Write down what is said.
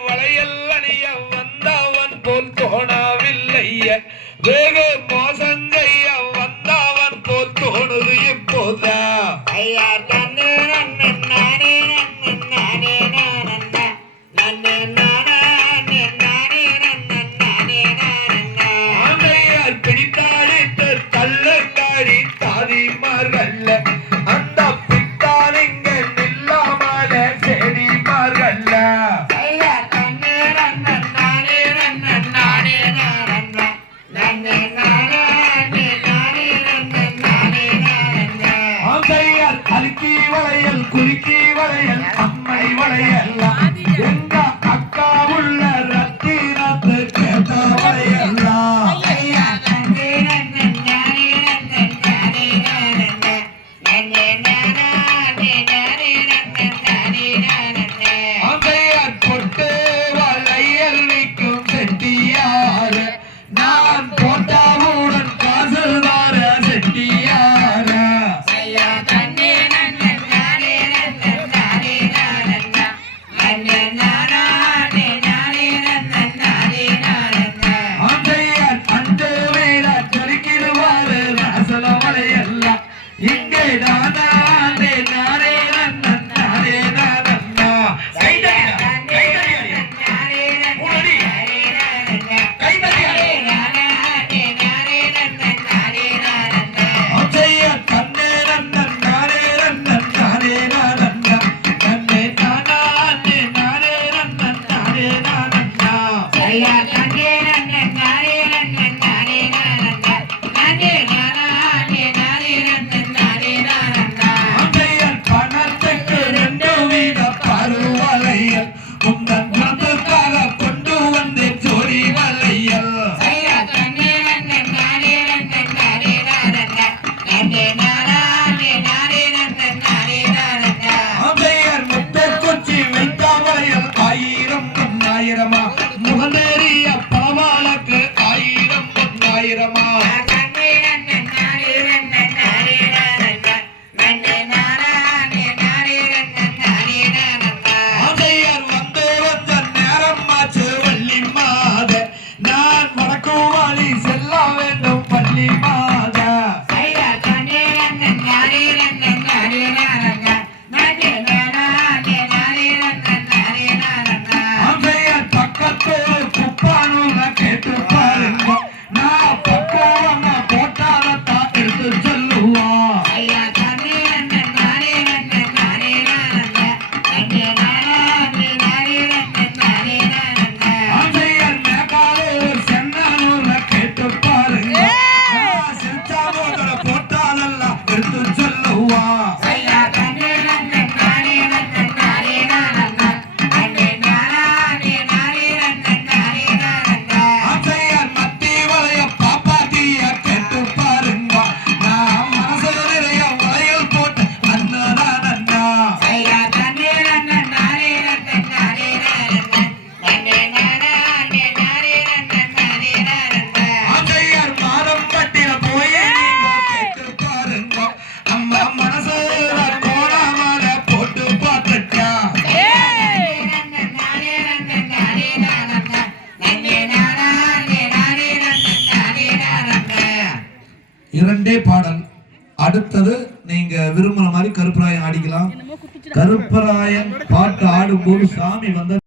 வளையல் அணிய வந்தவன் போல் தோணவில்லைய வெகு மோசம் செய்ய வந்தவன் போல் தோணுது இப்போதா ஐயா தன்னே நன்னே நானே நானே நானே நானே நானே நானே நானே ஆமையார் பிடித்தாடித்து தள்ளுங்காடி தாதிமார்கள் அந்த பித்தானிங்க நில்லாமல செடிமார்கள் அலுக்கி வளையல் குலுக்கி வளையல் அம்மை வளையல் எங்க அக்கா உள்ள ரத்தினத்து கேட்ட வளையல் பொட்டு வளையல் நிற்கும் செட்டியார் நான் போட்டாவுடன் காசுதார செட்டியார் இங்கே நானே நானே நானே நானே முகநேறிய பலவாளுக்கு 1000 பொன்னாயிரமா ஆதையர் வந்து வந்த நேரம் மாச்சு வள்ளி மாத நான் வடக்கும் வாழி செல்ல வேண்டும் பள்ளி மாத இரண்டே பாடல். அடுத்தது நீங்க விரும்புற மாதிரி கருப்பராயன் ஆடிக்கலாம். கருப்பராயன் பாட்டு ஆடும்போது சாமி வந்த